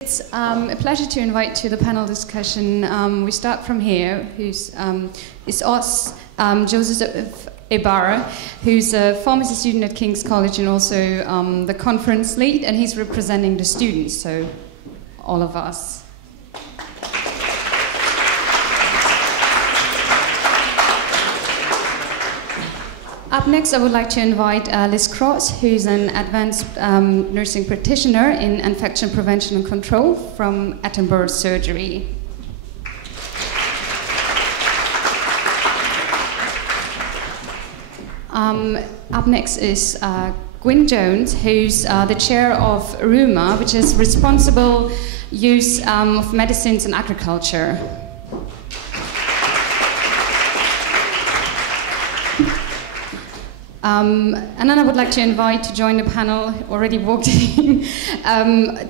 It's a pleasure to invite to the panel discussion. We start from here, who's is us, Joseph Ibarra, who's a pharmacy student at King's College and also the conference lead, and he's representing the students, so all of us. Up next, I would like to invite Liz Cross, who's an advanced nursing practitioner in infection prevention and control from Edinburgh Surgery. Up next is Gwyn Jones, who's the chair of RUMA, which is responsible use of medicines in agriculture. And then I would like to invite to join the panel, already walked in,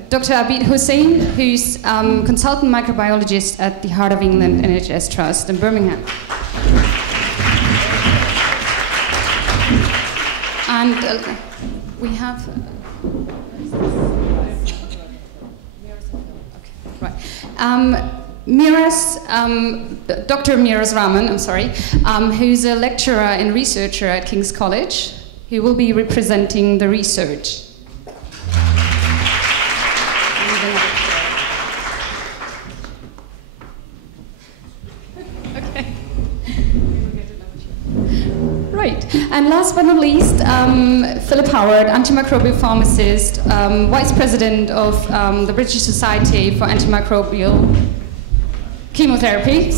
Dr. Abid Hussain, who's consultant microbiologist at the Heart of England NHS Trust in Birmingham. And we have... Dr. Miraz Rahman, who's a lecturer and researcher at King's College, who will be representing the research. Okay. Right, and last but not least, Philip Howard, antimicrobial pharmacist, vice president of the British Society for Antimicrobial Chemotherapy,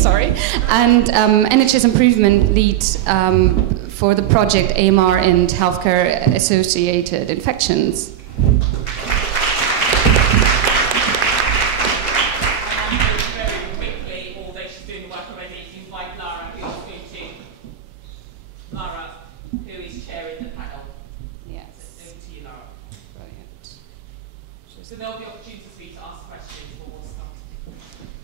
and NHS improvement lead for the project AMR and healthcare-associated infections. Very quickly, although she's doing the work already, to invite Lara, who's speaking. Lara, who is chairing the panel. Yes. Over to you, Lara. Brilliant. So there'll be opportunities for you to ask questions for what's starting.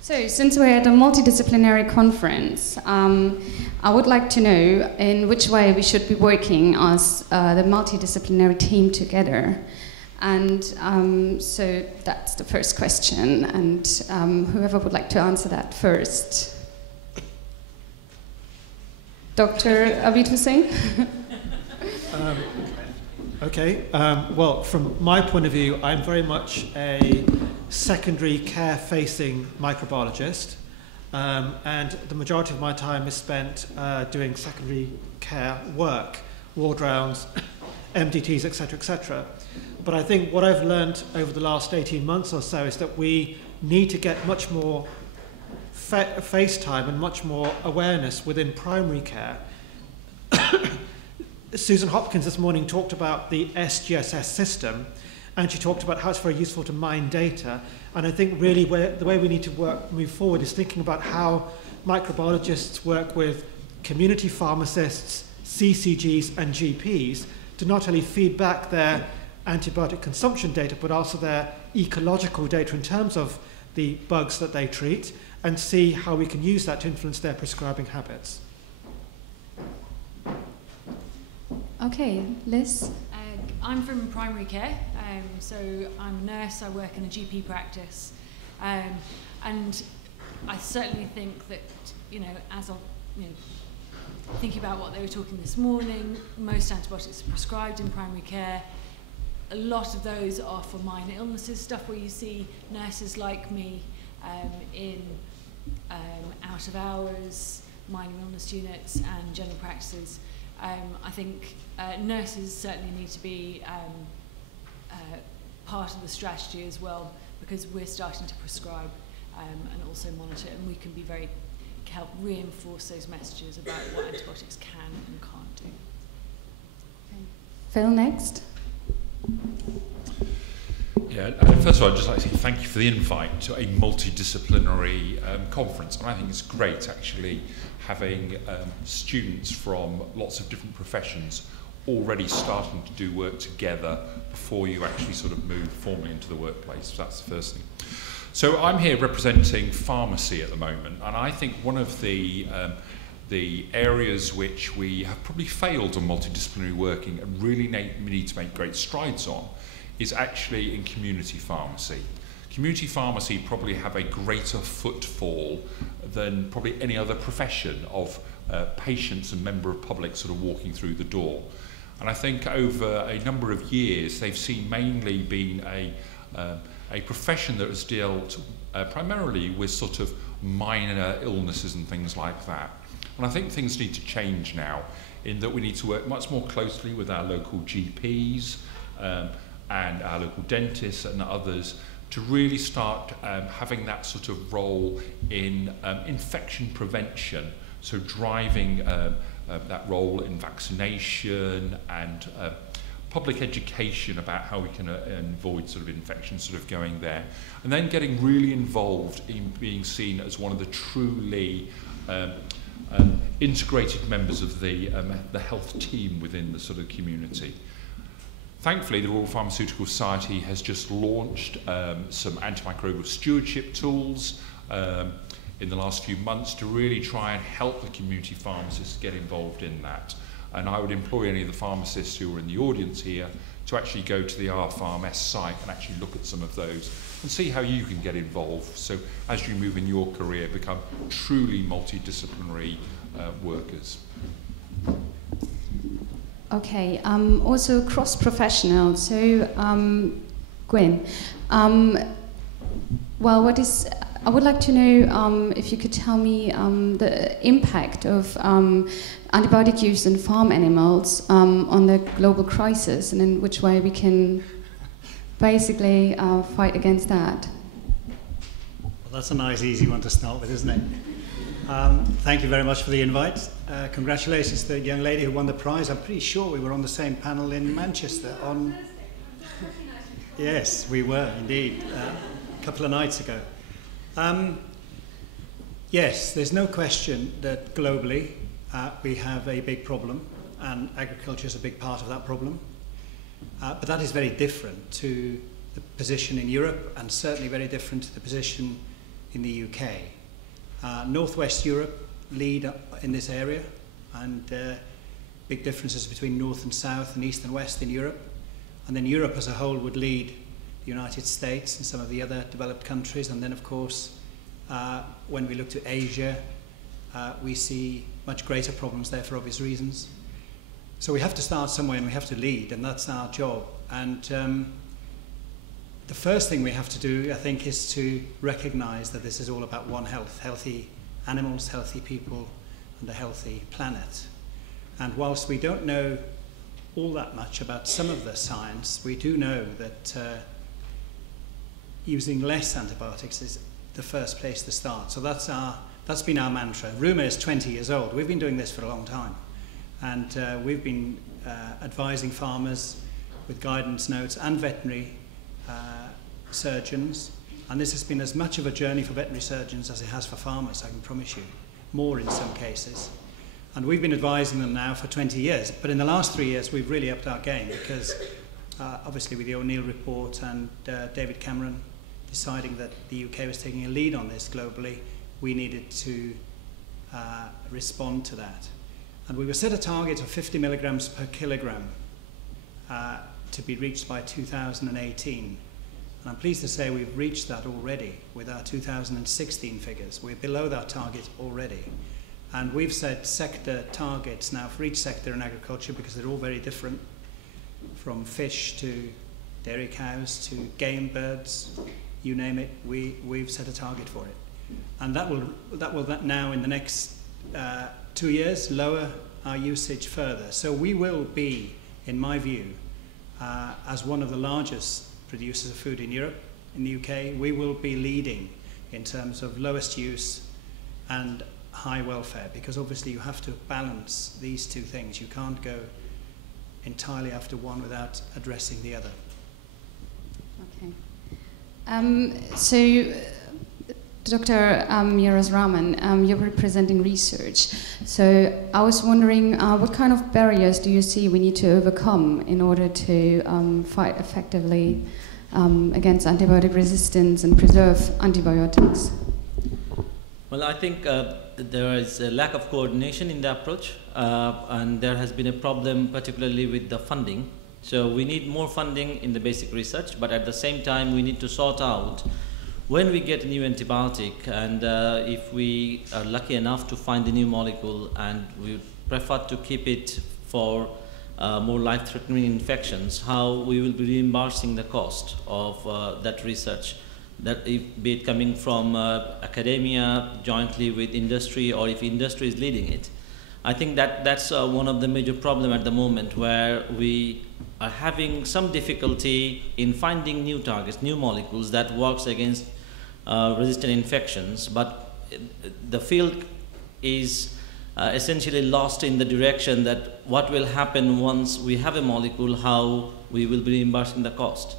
So, since we're at a multidisciplinary conference, I would like to know in which way we should be working as the multidisciplinary team together. And so that's the first question, and whoever would like to answer that first. Dr. Abid Hussain? Okay, well, from my point of view, I'm very much a secondary care-facing microbiologist, and the majority of my time is spent doing secondary care work, ward rounds, MDTs, etc., etc. But I think what I've learned over the last 18 months or so is that we need to get much more face time and much more awareness within primary care. Susan Hopkins this morning talked about the SGSS system, and she talked about how it's very useful to mine data. And I think really the way we need to move forward is thinking about how microbiologists work with community pharmacists, CCGs and GPs to not only feed back their antibiotic consumption data, but also their ecological data in terms of the bugs that they treat, and see how we can use that to influence their prescribing habits. Okay, Liz? I'm from primary care, so I'm a nurse, I work in a GP practice, and I certainly think that, as of, thinking about what they were talking this morning, most antibiotics are prescribed in primary care. A lot of those are for minor illnesses, stuff where you see nurses like me in out of hours, minor illness units and general practices. I think nurses certainly need to be part of the strategy as well, because we're starting to prescribe and also monitor, and we can be help reinforce those messages about what antibiotics can and can't do. Okay. Phil, next. Yeah, first of all, I'd just like to say thank you for the invite to a multidisciplinary conference, and I think it's great actually having students from lots of different professions already starting to do work together before you actually sort of move formally into the workplace. So that's the first thing. So I'm here representing pharmacy at the moment, and I think one of the areas which we have probably failed on multidisciplinary working and really need to make great strides on is actually in community pharmacy. community pharmacy probably have a greater footfall than probably any other profession of patients and member of public sort of walking through the door. And I think over a number of years they've seen mainly been a profession that has dealt primarily with sort of minor illnesses and things like that. And I think things need to change now, in that we need to work much more closely with our local GPs and our local dentists and others to really start having that sort of role in infection prevention, so driving that role in vaccination and public education about how we can avoid sort of infections sort of going there, and then getting really involved in being seen as one of the truly integrated members of the health team within the sort of community. Thankfully, the Royal Pharmaceutical Society has just launched some antimicrobial stewardship tools in the last few months to really try and help the community pharmacists get involved in that. And I would employ any of the pharmacists who are in the audience here to actually go to the RPharmS site and actually look at some of those and see how you can get involved. So as you move in your career, become truly multidisciplinary workers. Okay, also cross-professional. So, Gwen, well, I would like to know if you could tell me the impact of antibiotic use in farm animals on the global crisis, and in which way we can basically fight against that. Well, that's a nice, easy one to start with, isn't it? Thank you very much for the invite. Congratulations to the young lady who won the prize. I'm pretty sure we were on the same panel in Manchester on... Yes, we were indeed, a couple of nights ago. Yes, there's no question that globally we have a big problem, and agriculture is a big part of that problem. But that is very different to the position in Europe, and certainly very different to the position in the UK. Northwest Europe lead in this area, and big differences between north and south and east and west in Europe. And then Europe as a whole would lead the United States and some of the other developed countries. And then, of course, when we look to Asia, we see much greater problems there for obvious reasons. So we have to start somewhere and we have to lead, and that's our job. And the first thing we have to do, I think, is to recognize that this is all about one health: healthy animals, healthy people, and a healthy planet. And whilst we don't know all that much about some of the science, we do know that using less antibiotics is the first place to start. So that's been our mantra. Rumour is 20 years old. We've been doing this for a long time. And we've been advising farmers with guidance notes and veterinary surgeons. And this has been as much of a journey for veterinary surgeons as it has for farmers, I can promise you. More in some cases. And we've been advising them now for 20 years. But in the last 3 years, we've really upped our game because obviously with the O'Neill report and David Cameron deciding that the UK was taking a lead on this globally, we needed to respond to that. And we were set a target of 50 milligrams per kilogram to be reached by 2018. And I'm pleased to say we've reached that already with our 2016 figures. We're below that target already. And we've set sector targets now for each sector in agriculture, because they're all very different, from fish to dairy cows to game birds, you name it, we've set a target for it. And that will now in the next 2 years lower our usage further. So we will be, in my view, as one of the largest producers of food in Europe, in the UK, we will be leading in terms of lowest use and high welfare, because obviously you have to balance these two things. You can't go entirely after one without addressing the other. Okay. So, Dr. Miraz Raman, you're representing research. So I was wondering, what kind of barriers do you see we need to overcome in order to fight effectively against antibiotic resistance and preserve antibiotics? Well, I think there is a lack of coordination in the approach, and there has been a problem particularly with the funding. So we need more funding in the basic research, but at the same time we need to sort out when we get a new antibiotic, and if we are lucky enough to find a new molecule, and we prefer to keep it for more life-threatening infections, how we will be reimbursing the cost of that research, that if, be it coming from academia jointly with industry, or if industry is leading it. I think that that's one of the major problems at the moment, where we are having some difficulty in finding new targets, new molecules that works against resistant infections, but the field is essentially lost in the direction that what will happen once we have a molecule, how we will be reimbursing the cost.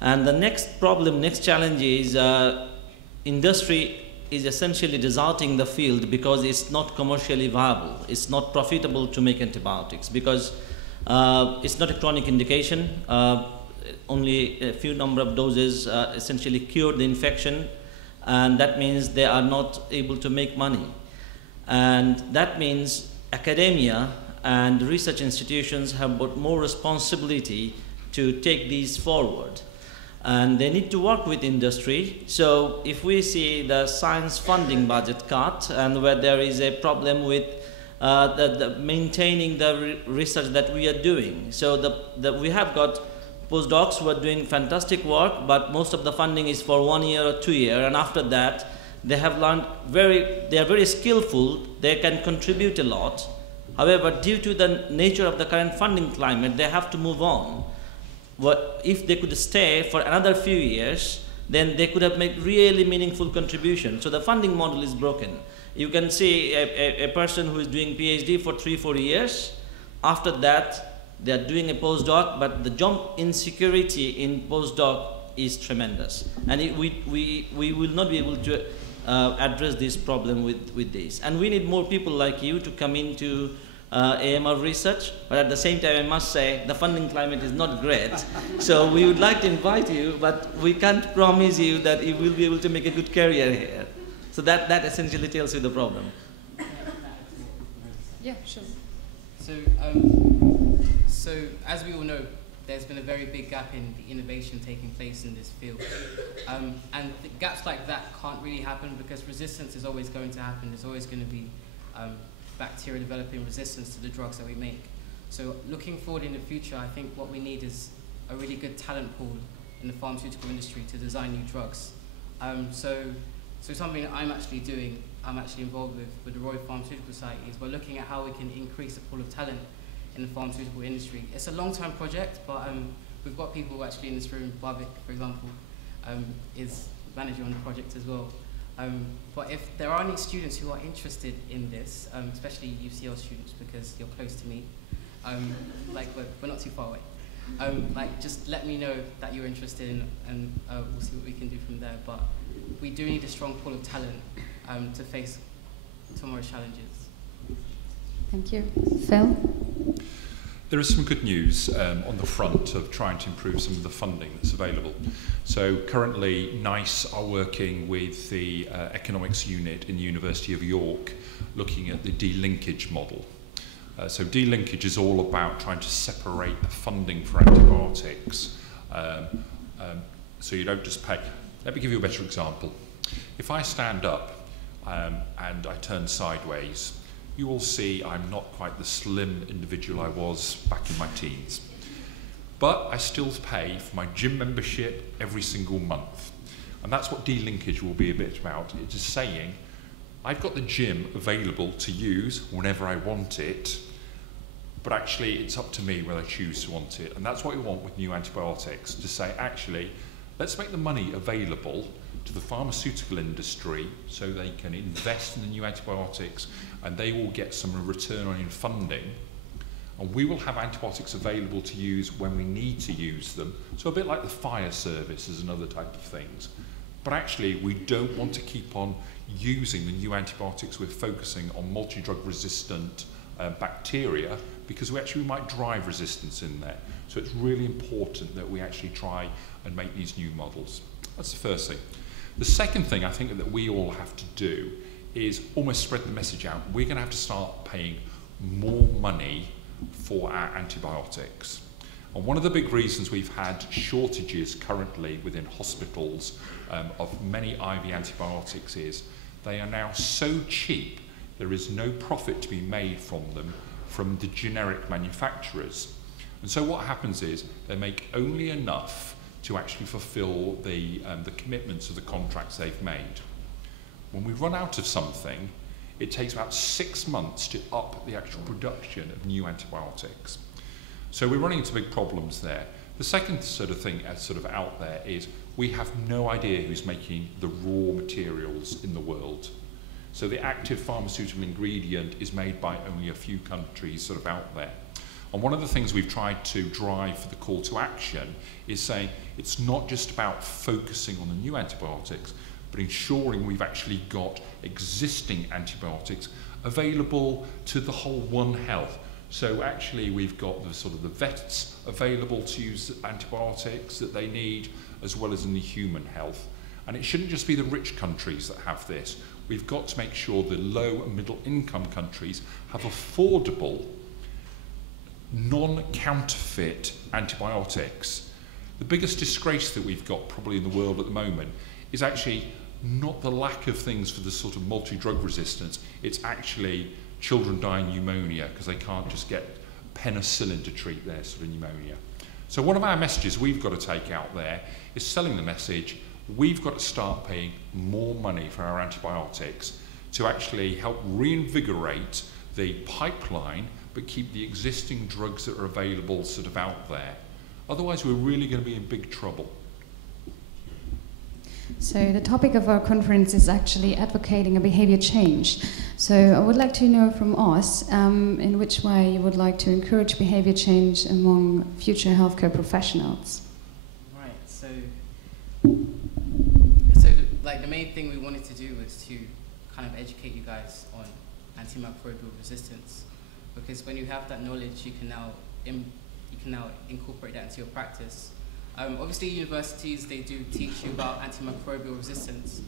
And the next problem, next challenge is industry is essentially deserting the field because it's not commercially viable. It's not profitable to make antibiotics because it's not a chronic indication. Only a few number of doses essentially cure the infection, and that means they are not able to make money. And that means academia and research institutions have got more responsibility to take these forward. And they need to work with industry. So if we see the science funding budget cut, and where there is a problem with maintaining the research that we are doing. So we have got postdocs who are doing fantastic work, but most of the funding is for 1 year or 2 years, and after that they have learned they are very skillful, they can contribute a lot. However, due to the nature of the current funding climate, they have to move on. If they could stay for another few years, then they could have made really meaningful contribution. So the funding model is broken. You can see a person who is doing PhD for 3-4 years. After that, they are doing a postdoc, but the job insecurity in postdoc is tremendous. And we will not be able to address this problem with this. And we need more people like you to come into AMR research, but at the same time I must say the funding climate is not great. So we would like to invite you, but we can't promise you that you will be able to make a good career here. So that essentially tells you the problem. Yeah, sure. So as we all know, there's been a very big gap in the innovation taking place in this field. And gaps like that can't really happen because resistance is always going to happen. There's always going to be bacteria developing resistance to the drugs that we make. So looking forward in the future, I think what we need is a really good talent pool in the pharmaceutical industry to design new drugs. So something that I'm actually doing, I'm actually involved with the Royal Pharmaceutical Society, is we're looking at how we can increase the pool of talent in the pharmaceutical industry. It's a long-term project, but we've got people actually in this room. Barbik, for example, is manager on the project as well. But if there are any students who are interested in this, especially UCL students, because you're close to me, like we're not too far away, like just let me know that you're interested in, and we'll see what we can do from there. But we do need a strong pool of talent to face tomorrow's challenges. Thank you. Phil? There is some good news on the front of trying to improve some of the funding that's available. So currently NICE are working with the economics unit in the University of York looking at the delinkage model. So delinkage is all about trying to separate the funding for antibiotics so you don't just pay. Let me give you a better example. If I stand up and I turn sideways, you will see I'm not quite the slim individual I was back in my teens. But I still pay for my gym membership every single month. And that's what delinkage will be a bit about. It is saying, I've got the gym available to use whenever I want it, but actually it's up to me whether I choose to want it. And that's what we want with new antibiotics, to say, actually, let's make the money available to the pharmaceutical industry so they can invest in the new antibiotics and they will get some return on funding, and we will have antibiotics available to use when we need to use them. So a bit like the fire service is another type of things. But actually we don't want to keep on using the new antibiotics. We're focusing on multi-drug resistant bacteria because we might drive resistance in there. So it's really important that we actually try and make these new models. That's the first thing. The second thing I think that we all have to do is almost spread the message out. We're going to have to start paying more money for our antibiotics. And one of the big reasons we've had shortages currently within hospitals of many IV antibiotics is they are now so cheap there is no profit to be made from them from the generic manufacturers. And so what happens is they make only enough to actually fulfill the commitments of the contracts they've made. When we run out of something, it takes about 6 months to up the actual production of new antibiotics. So we're running into big problems there. The second sort of thing sort of out there is we have no idea who's making the raw materials in the world. So the active pharmaceutical ingredient is made by only a few countries sort of out there. And one of the things we've tried to drive for the call to action is saying it's not just about focusing on the new antibiotics, but ensuring we've actually got existing antibiotics available to the whole One Health. So actually we've got the sort of the vets available to use antibiotics that they need, as well as in the human health. And it shouldn't just be the rich countries that have this. We've got to make sure the low and middle income countries have affordable, non-counterfeit antibiotics. The biggest disgrace that we've got probably in the world at the moment is actually not the lack of things for the sort of multi-drug resistance, it's actually children dying pneumonia because they can't just get penicillin to treat their sort of pneumonia. So one of our messages we've got to take out there is selling the message, we've got to start paying more money for our antibiotics to actually help reinvigorate the pipeline but keep the existing drugs that are available sort of out there. Otherwise we're really going to be in big trouble. So the topic of our conference is actually advocating a behavior change. So I would like to know from us in which way you would like to encourage behavior change among future healthcare professionals. Right, so like the main thing we wanted to do was to kind of educate you guys on antimicrobial resistance, because when you have that knowledge, you can now incorporate that into your practice. Obviously, universities, they do teach you about antimicrobial resistance,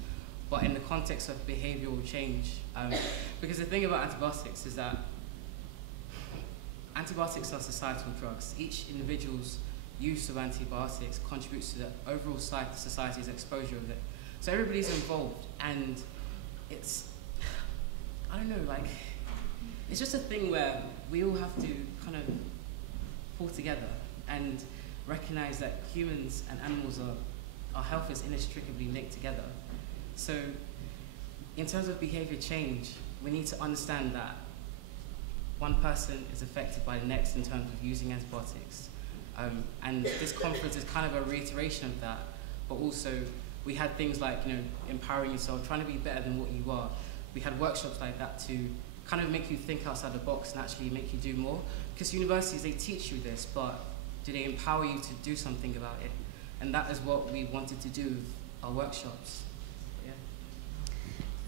but in the context of behavioral change, because the thing about antibiotics is that antibiotics are societal drugs. Each individual's use of antibiotics contributes to the overall society's exposure of it. So everybody's involved, and it's, I don't know, like, it's just a thing where we all have to kind of pull together and recognize that humans and animals our health is inextricably linked together. So in terms of behavior change, we need to understand that one person is affected by the next in terms of using antibiotics. And this conference is kind of a reiteration of that, but also we had things like, you know, empowering yourself, trying to be better than what you are. We had workshops like that to kind of make you think outside the box and actually make you do more. Because universities, they teach you this, but do they empower you to do something about it? And that is what we wanted to do with our workshops. Yeah.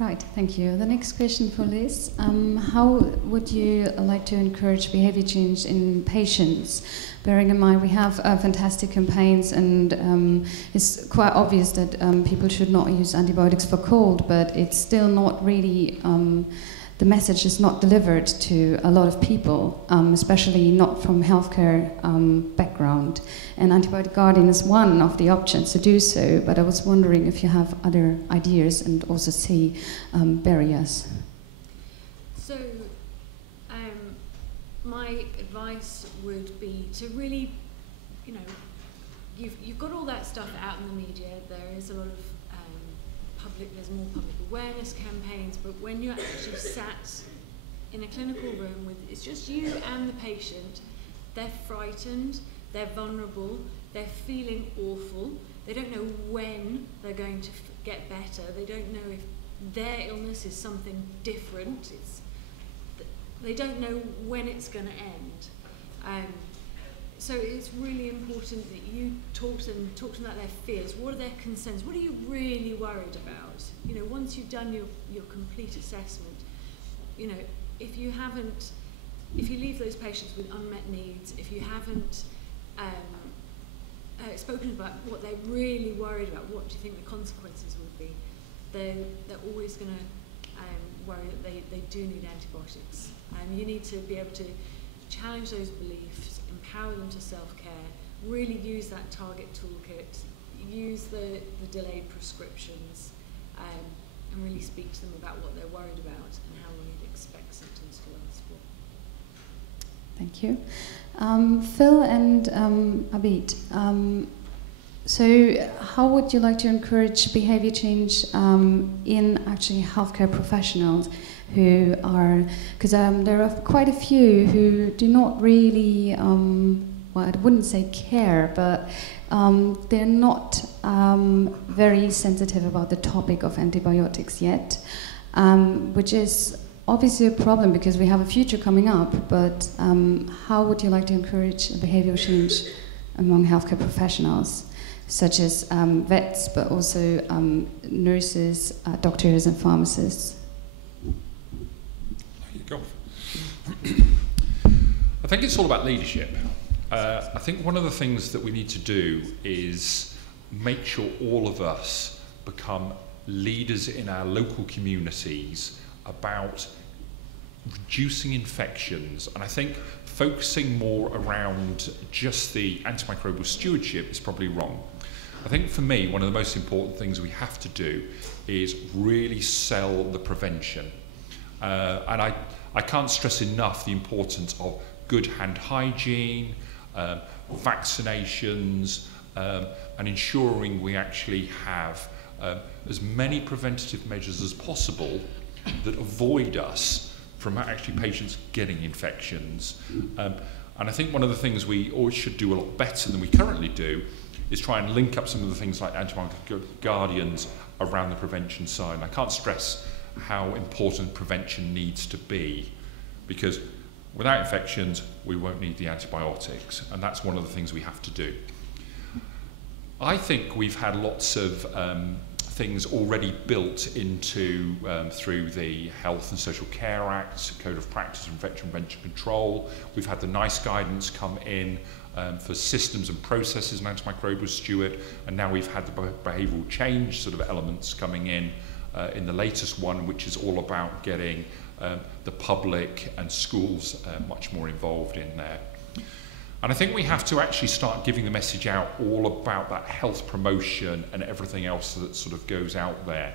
Right, thank you. The next question for Liz. How would you like to encourage behavior change in patients? Bearing in mind we have fantastic campaigns, and it's quite obvious that people should not use antibiotics for cold, but it's still not really the message is not delivered to a lot of people, especially not from healthcare background. And antibiotic guarding is one of the options to do so, but I was wondering if you have other ideas and also see barriers. So my advice would be to really, you know, you've got all that stuff out in the media. There is a lot of there's more public awareness campaigns, but when you're actually sat in a clinical room with, it's just you and the patient, they're frightened, they're vulnerable, they're feeling awful, they don't know when they're going to get better, they don't know if their illness is something different, they don't know when it's going to end. So it's really important that you talk to them about their fears. What are their concerns? What are you really worried about? You know, once you've done your complete assessment, you know, if you leave those patients with unmet needs, if you haven't spoken about what they're really worried about, what do you think the consequences would be? They're always going to worry that they do need antibiotics. And you need to be able to challenge those beliefs, empower them to self-care, really use that target toolkit, use the delayed prescriptions, and really speak to them about what they're worried about and how long you'd expect symptoms to last for. Thank you. Phil and Abid, so how would you like to encourage behavior change in actually healthcare professionals who are, because there are quite a few who do not really, well, I wouldn't say care, but they're not very sensitive about the topic of antibiotics yet, which is obviously a problem because we have a future coming up, but how would you like to encourage behavioral change among healthcare professionals, such as vets, but also nurses, doctors and pharmacists? There you go. I think it's all about leadership. I think one of the things that we need to do is make sure all of us become leaders in our local communities about reducing infections, and I think focusing more around just the antimicrobial stewardship is probably wrong. I think for me, one of the most important things we have to do is really sell the prevention. And I can't stress enough the importance of good hand hygiene, vaccinations, and ensuring we actually have as many preventative measures as possible that avoid us from actually patients getting infections. And I think one of the things we always should do a lot better than we currently do is try and link up some of the things like antibiotic guardians around the prevention side. And I can't stress how important prevention needs to be, because without infections, we won't need the antibiotics, and that's one of the things we have to do. I think we've had lots of things already built into through the Health and Social Care Act, Code of Practice for Infection Prevention Control. We've had the NICE guidance come in for systems and processes and antimicrobial steward, and now we've had the behavioural change sort of elements coming in the latest one, which is all about getting the public and schools much more involved in there. And I think we have to actually start giving the message out all about that health promotion and everything else that sort of goes out there.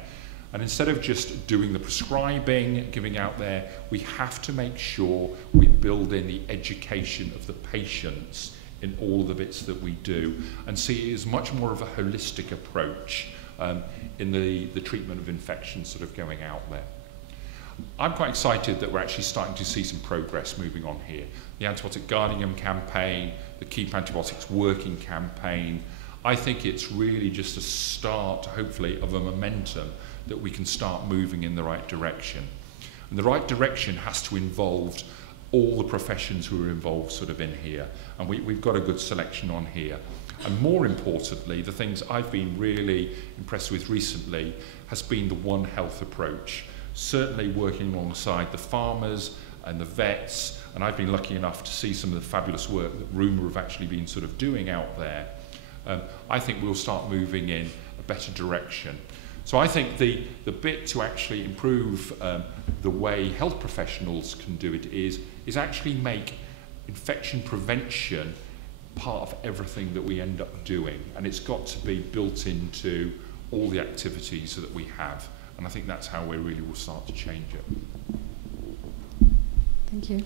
And instead of just doing the prescribing, giving out there, we have to make sure we build in the education of the patients in all the bits that we do, and see it as much more of a holistic approach in the treatment of infections sort of going out there. I'm quite excited that we're actually starting to see some progress moving on here. The Antibiotic Guardian campaign, the Keep Antibiotics Working campaign, I think it's really just a start, hopefully, of a momentum that we can start moving in the right direction. And the right direction has to involve all the professions who are involved sort of in here. And we've got a good selection on here. And more importantly, the things I've been really impressed with recently has been the One Health approach. Certainly working alongside the farmers and the vets, and I've been lucky enough to see some of the fabulous work that Rumour have actually been sort of doing out there. I think we'll start moving in a better direction. So I think the bit to actually improve the way health professionals can do it is actually make infection prevention part of everything that we end up doing, and it's got to be built into all the activities that we have. And I think that's how we really will start to change it. Thank you.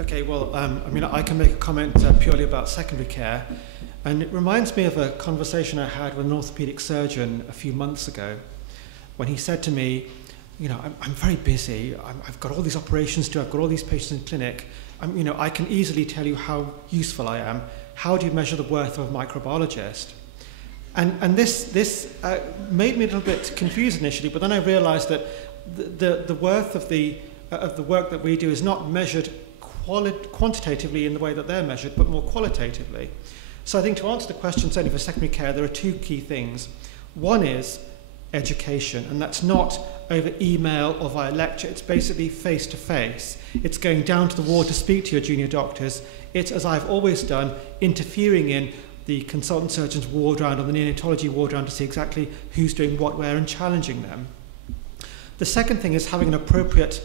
Okay, well, I mean, I can make a comment purely about secondary care. And it reminds me of a conversation I had with an orthopedic surgeon a few months ago, when he said to me, you know, I'm very busy. I've got all these operations to do. I've got all these patients in clinic. You know, I can easily tell you how useful I am. How do you measure the worth of a microbiologist? And this made me a little bit confused initially, but then I realized that the worth of the work that we do is not measured quantitatively in the way that they're measured, but more qualitatively. So I think to answer the question, certainly for secondary care, there are two key things. One is education, and that's not over email or via lecture. It's basically face-to-face. It's going down to the ward to speak to your junior doctors. It's, as I've always done, interfering in the consultant surgeon's ward round or the neonatology ward round to see exactly who's doing what where and challenging them. The second thing is having an appropriate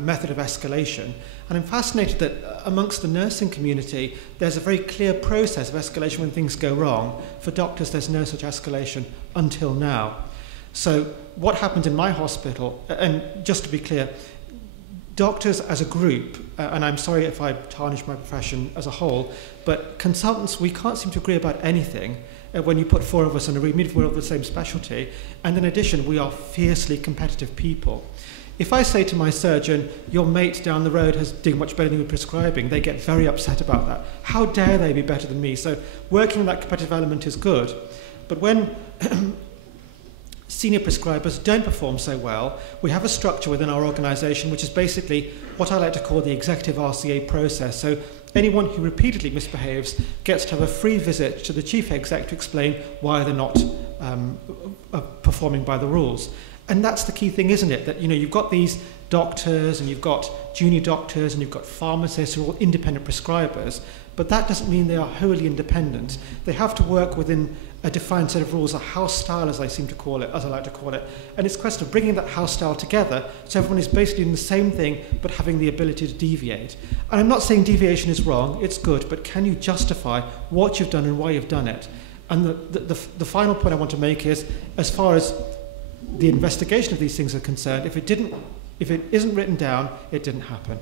method of escalation. And I'm fascinated that amongst the nursing community, there's a very clear process of escalation when things go wrong. For doctors, there's no such escalation until now. So what happened in my hospital, and just to be clear, doctors as a group, and I'm sorry if I tarnish my profession as a whole, but consultants, we can't seem to agree about anything when you put 4 of us in a room, even if we're of the same specialty. And in addition, we are fiercely competitive people. If I say to my surgeon, your mate down the road is doing much better than you prescribing, they get very upset about that. How dare they be better than me? So working on that competitive element is good. But when senior prescribers don't perform so well, we have a structure within our organisation which is basically what I like to call the executive RCA process. So anyone who repeatedly misbehaves gets to have a free visit to the chief exec to explain why they're not performing by the rules. And that's the key thing, isn't it? That, you know, you've got these doctors and you've got junior doctors and you've got pharmacists who are all independent prescribers, but that doesn't mean they are wholly independent. They have to work within a defined set of rules, a house style, as I seem to call it, as I like to call it. And it's a question of bringing that house style together so everyone is basically doing the same thing but having the ability to deviate. And I'm not saying deviation is wrong, it's good, but can you justify what you've done and why you've done it? And the final point I want to make is, as far as the investigation of these things are concerned, if it isn't written down, it didn't happen.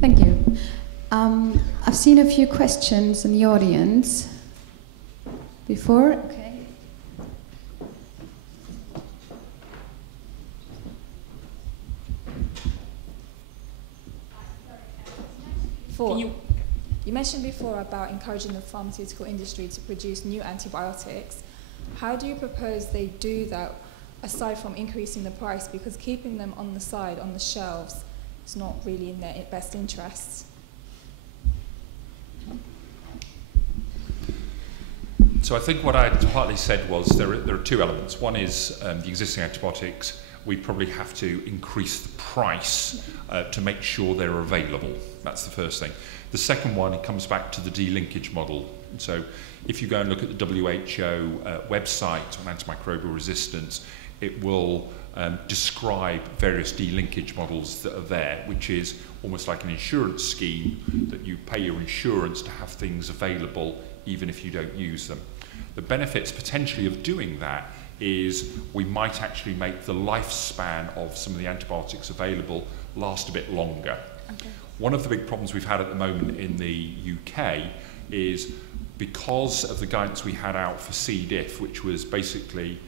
Thank you. I've seen a few questions in the audience before. Okay. You mentioned before about encouraging the pharmaceutical industry to produce new antibiotics. How do you propose they do that aside from increasing the price? Because keeping them on the side, on the shelves, is not really in their best interests. So I think what I partly said was there are 2 elements. One is the existing antibiotics. We probably have to increase the price to make sure they're available. That's the first thing. The second one, it comes back to the delinkage model. So if you go and look at the WHO website on antimicrobial resistance, it will describe various delinkage models that are there, which is almost like an insurance scheme that you pay your insurance to have things available even if you don't use them. The benefits potentially of doing that is we might actually make the lifespan of some of the antibiotics available last a bit longer. Okay. One of the big problems we've had at the moment in the UK is because of the guidance we had out for C. diff, which was basically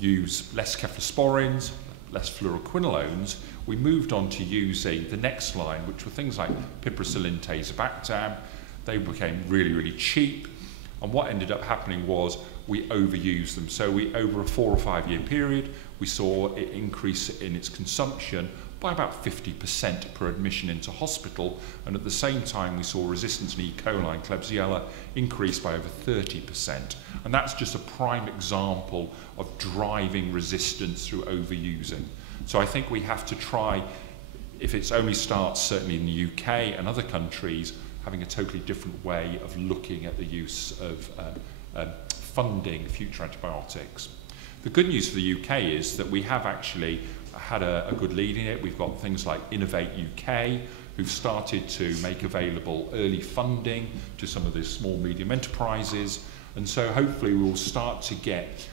use less cephalosporins, less fluoroquinolones, we moved on to using the next line, which were things like piperacillin tazobactam. They became really, really cheap. And what ended up happening was we overused them. So we, over a 4 or 5 year period, we saw it increase in its consumption by about 50% per admission into hospital, and at the same time we saw resistance in E. coli and Klebsiella increase by over 30%. And that's just a prime example of driving resistance through overusing. So I think we have to try, if it only starts certainly in the UK and other countries, having a totally different way of looking at the use of funding future antibiotics. The good news for the UK is that we have actually had a good lead in it. We've got things like Innovate UK, who've started to make available early funding to some of the small, medium enterprises. And so hopefully we will start to get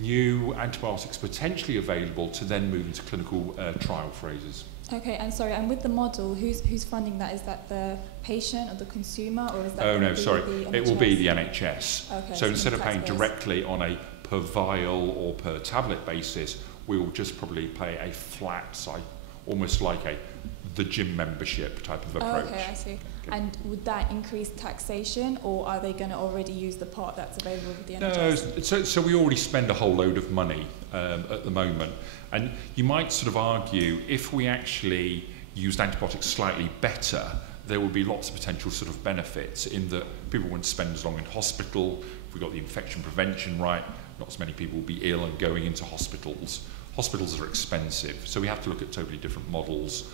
new antibiotics potentially available to then move into clinical trial phases. Okay, and sorry, and with the model, who's funding that? Is that the patient or the consumer, or is that Oh no, sorry, the NHS? It will be the NHS. Okay, so instead of paying directly on a per vial or per tablet basis, we will just probably pay a flat, almost like the gym membership type of approach. Oh, okay, I see. And would that increase taxation, or are they going to already use the part that's available with the NHS? No, so we already spend a whole load of money at the moment. And you might sort of argue, if we actually used antibiotics slightly better, there would be lots of potential sort of benefits in that people wouldn't spend as long in hospital. If we got the infection prevention right, not as many people will be ill and going into hospitals. Hospitals are expensive, so we have to look at totally different models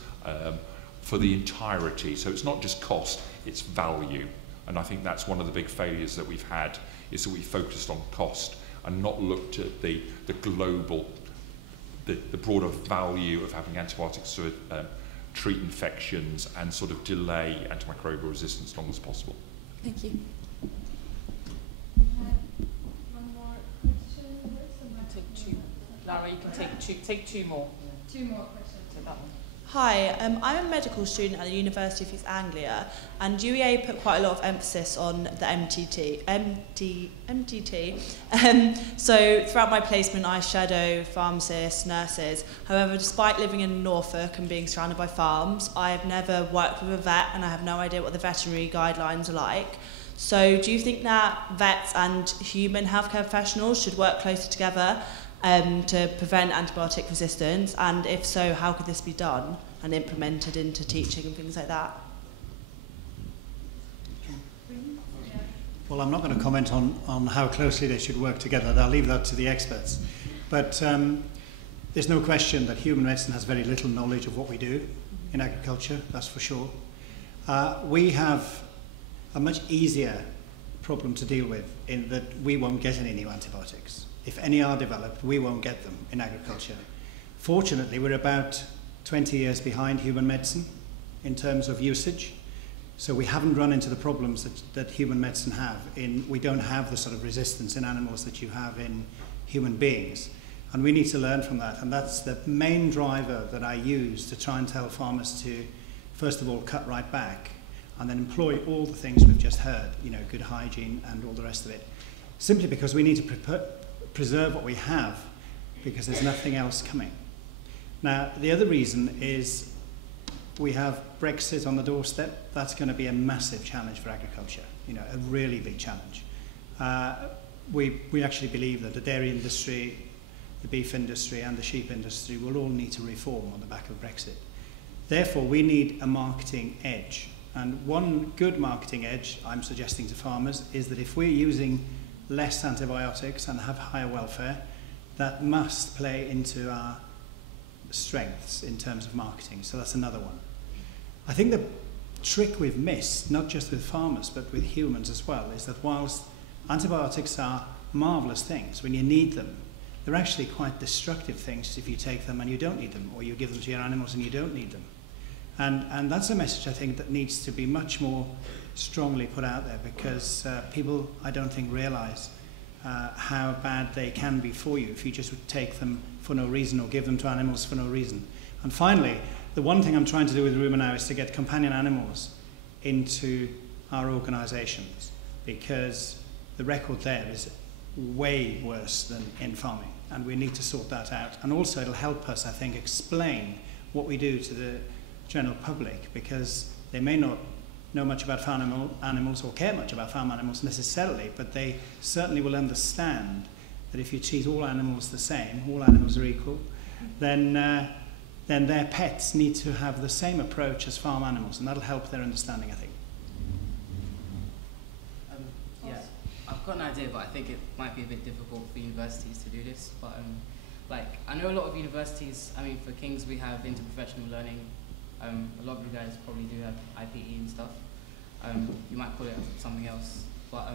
for the entirety. So it's not just cost, it's value. And I think that's one of the big failures that we've had, is that we focused on cost and not looked at the global the broader value of having antibiotics to treat infections and sort of delay antimicrobial resistance as long as possible. Thank you. One more question. Take two. Lara, you can take two more. Two more questions. Take that one. Hi, I'm a medical student at the University of East Anglia, and UEA put quite a lot of emphasis on the MTT. So throughout my placement, I shadow pharmacists, nurses. However, despite living in Norfolk and being surrounded by farms, I have never worked with a vet, and I have no idea what the veterinary guidelines are like. So do you think that vets and human healthcare professionals should work closer together to prevent antibiotic resistance, and if so, how could this be done and implemented into teaching and things like that? Well, I'm not going to comment on how closely they should work together. I'll leave that to the experts. But there's no question that human medicine has very little knowledge of what we do in agriculture, that's for sure. We have a much easier problem to deal with in that we won't get any new antibiotics. If any are developed, we won't get them in agriculture. Fortunately, we're about 20 years behind human medicine in terms of usage. So we haven't run into the problems that human medicine have. We don't have the sort of resistance in animals that you have in human beings. And we need to learn from that. And that's the main driver that I use to try and tell farmers to, first of all, cut right back and then employ all the things we've just heard, good hygiene and all the rest of it. Simply because we need to preserve what we have, because there's nothing else coming. Now, the other reason is we have Brexit on the doorstep. That's going to be a massive challenge for agriculture, a really big challenge. We actually believe that the dairy industry, the beef industry and the sheep industry will all need to reform on the back of Brexit. Therefore, we need a marketing edge. And one good marketing edge I'm suggesting to farmers is that if we're using less antibiotics and have higher welfare, that must play into our strengths in terms of marketing. So that's another one. I think the trick we've missed, not just with farmers but with humans as well, is that whilst antibiotics are marvellous things when you need them, they're actually quite destructive things if you take them and you don't need them, or you give them to your animals and you don't need them. And that's a message I think that needs to be much more strongly put out there, because people, I don't think, realise how bad they can be for you if you just would take them for no reason or give them to animals for no reason. And finally, the one thing I'm trying to do with Rumour now is to get companion animals into our organisations, because the record there is way worse than in farming, and we need to sort that out. And also it'll help us, I think, explain what we do to the general public, because they may not know much about farm animals or care much about farm animals necessarily, but they certainly will understand that if you treat all animals the same, all animals are equal, then their pets need to have the same approach as farm animals, and that'll help their understanding, I think. Yeah, I've got an idea, but I think it might be a bit difficult for universities to do this. But I know a lot of universities, for King's we have interprofessional learning. A lot of you guys probably do have IPE and stuff. You might call it something else. But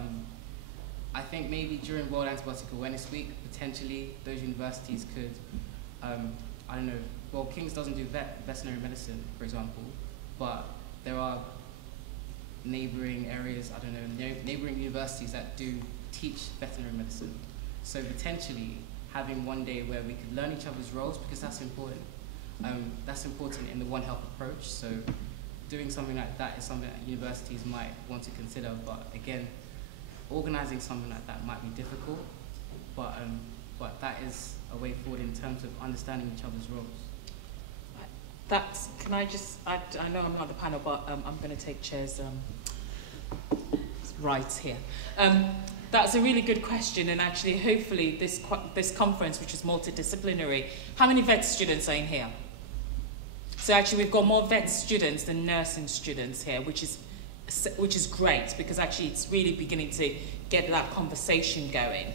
I think maybe during World Antibiotic Awareness Week, potentially those universities could, I don't know, well, King's doesn't do veterinary medicine, for example, but there are neighbouring areas, I don't know, neighbouring universities that do teach veterinary medicine. So potentially having one day where we could learn each other's roles, because that's important. That's important in the One Health approach, so doing something like that is something that universities might want to consider, but again, organising something like that might be difficult, but that is a way forward in terms of understanding each other's roles. Can I just, I know I'm not the panel, but I'm going to take Chair's rights here. That's a really good question, and actually, hopefully, this conference, which is multidisciplinary, how many vet students are in here? So actually, we've got more vet students than nursing students here, which is great, because actually, it's really beginning to get that conversation going.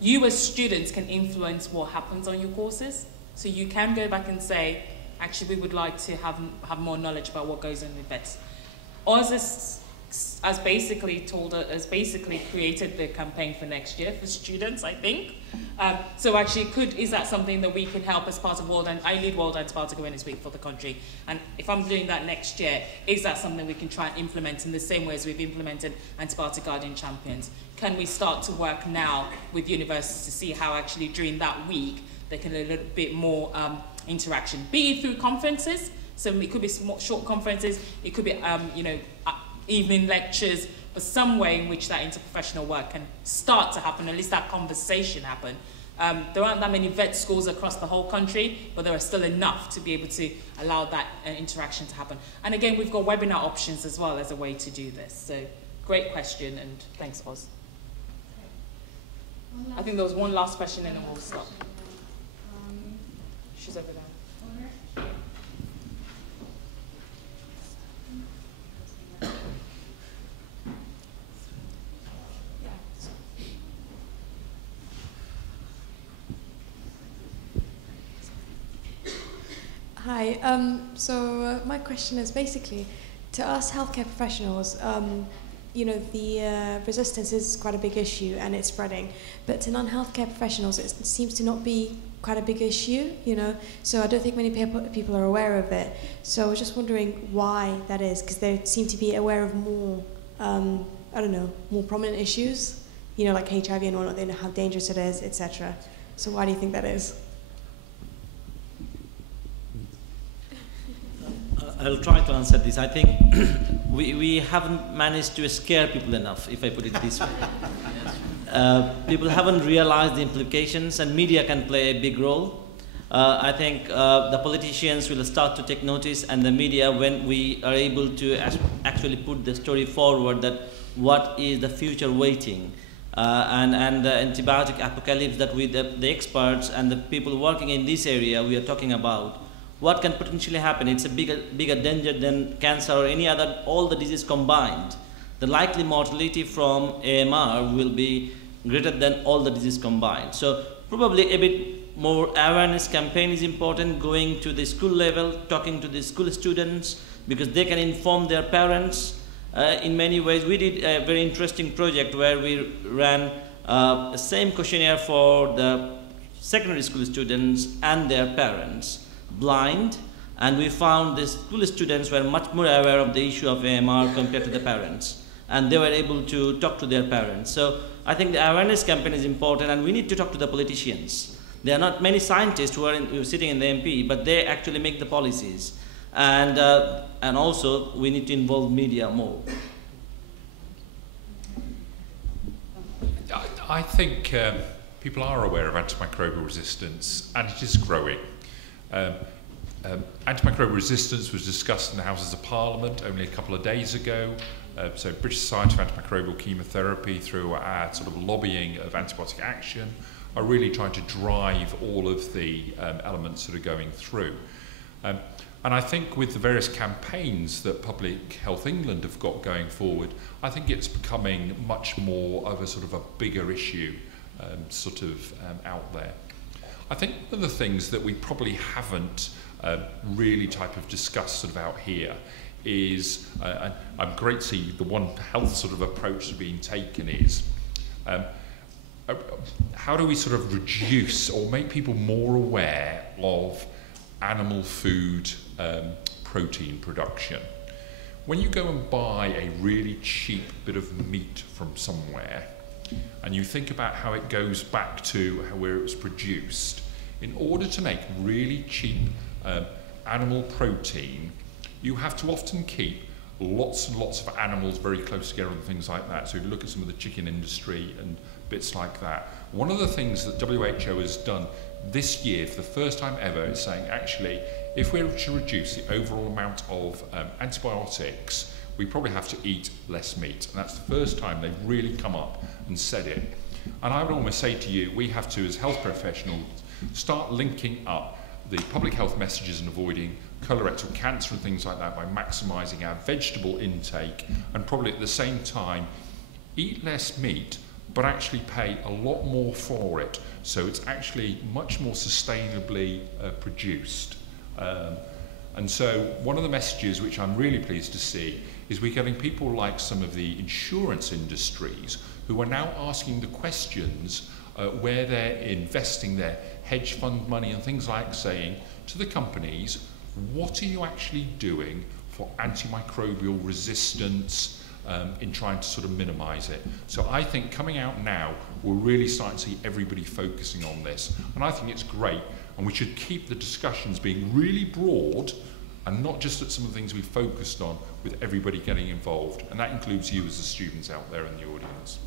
You as students can influence what happens on your courses, so you can go back and say, actually, we would like to have more knowledge about what goes on with vets. Us as has basically created the campaign for next year for students, I think. So actually, is that something that we can help as part of I lead World Antibiotic Awareness Week for the country, and if I'm doing that next year, is that something we can try and implement in the same way as we've implemented Antibiotic Guardian Champions? Can we start to work now with universities to see how actually during that week there can be a little bit more interaction, be it through conferences, so it could be short conferences, it could be evening lectures, but some way in which that interprofessional work can start to happen, at least that conversation happen. There aren't that many vet schools across the whole country, but there are still enough to be able to allow that interaction to happen. And again, we've got webinar options as well as a way to do this. So great question, and thanks, Oz. I think there was one last question and then we'll stop. She's over there. Hi, so my question is basically, to us healthcare professionals, the resistance is quite a big issue and it's spreading, but to non-healthcare professionals it seems to not be quite a big issue, so I don't think many people are aware of it. So I was just wondering why that is, because they seem to be aware of more, more prominent issues, like HIV and whatnot, they know how dangerous it is, etc. So why do you think that is? I'll try to answer this. I think we haven't managed to scare people enough, if I put it this way. People haven't realized the implications, and media can play a big role. I think the politicians will start to take notice, and the media, when we are able to actually put the story forward that what is the future waiting, and the antibiotic apocalypse that the experts and the people working in this area we are talking about, what can potentially happen. It's a bigger danger than cancer or any other, all the disease combined. The likely mortality from AMR will be greater than all the disease combined. So probably a bit more awareness campaign is important, going to the school level, talking to the school students, because they can inform their parents. In many ways, we did a very interesting project where we ran the same questionnaire for the secondary school students and their parents, blind, and we found the school students were much more aware of the issue of AMR compared to the parents, and they were able to talk to their parents. So I think the awareness campaign is important, and we need to talk to the politicians. There are not many scientists who are sitting in the MP, but they actually make the policies, and also we need to involve media more. I think people are aware of antimicrobial resistance, and it is growing. Antimicrobial resistance was discussed in the Houses of Parliament only a couple of days ago. So British Society of Antimicrobial Chemotherapy, through our sort of lobbying of antibiotic action, are really trying to drive all of the elements that are going through. And I think with the various campaigns that Public Health England have got going forward, I think it's becoming much more of a sort of a bigger issue out there. I think one of the things that we probably haven't really discussed sort of out here is, and I'm great to see the One Health sort of approach that's being taken is, how do we sort of reduce or make people more aware of animal food protein production? When you go and buy a really cheap bit of meat from somewhere, and you think about how it goes back to where it was produced, in order to make really cheap animal protein, you have to often keep lots and lots of animals very close together and things like that. So if you look at some of the chicken industry and bits like that. One of the things that WHO has done this year for the first time ever is saying, actually, if we're to reduce the overall amount of antibiotics, we probably have to eat less meat. And that's the first time they've really come up and said it. And I would almost say to you, we have to, as health professionals, start linking up the public health messages and avoiding colorectal cancer and things like that by maximising our vegetable intake, and probably at the same time eat less meat but actually pay a lot more for it, so it's actually much more sustainably produced. And so one of the messages which I'm really pleased to see is we're getting people like some of the insurance industries who are now asking the questions where they're investing their hedge fund money and things like saying to the companies, what are you actually doing for antimicrobial resistance in trying to sort of minimise it? So I think coming out now, we're really starting to see everybody focusing on this. And I think it's great. And we should keep the discussions being really broad and not just at some of the things we focused on, with everybody getting involved. And that includes you as the students out there in the audience.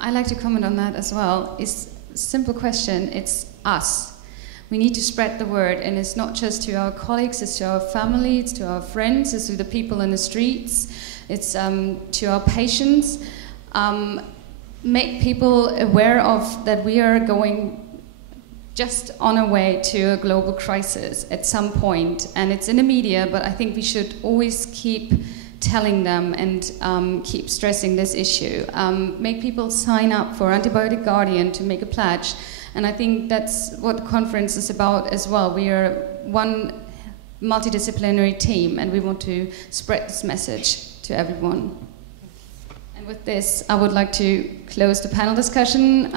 I'd like to comment on that as well. It's a simple question. It's us. We need to spread the word, and it's not just to our colleagues, it's to our family, it's to our friends, it's to the people in the streets, it's to our patients. Make people aware of that we are going just on our way to a global crisis at some point, and it's in the media, but I think we should always keep telling them and keep stressing this issue. Make people sign up for Antibiotic Guardian to make a pledge. And I think that's what the conference is about as well. We are one multidisciplinary team, and we want to spread this message to everyone. And with this, I would like to close the panel discussion.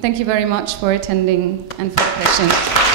Thank you very much for attending and for the questions.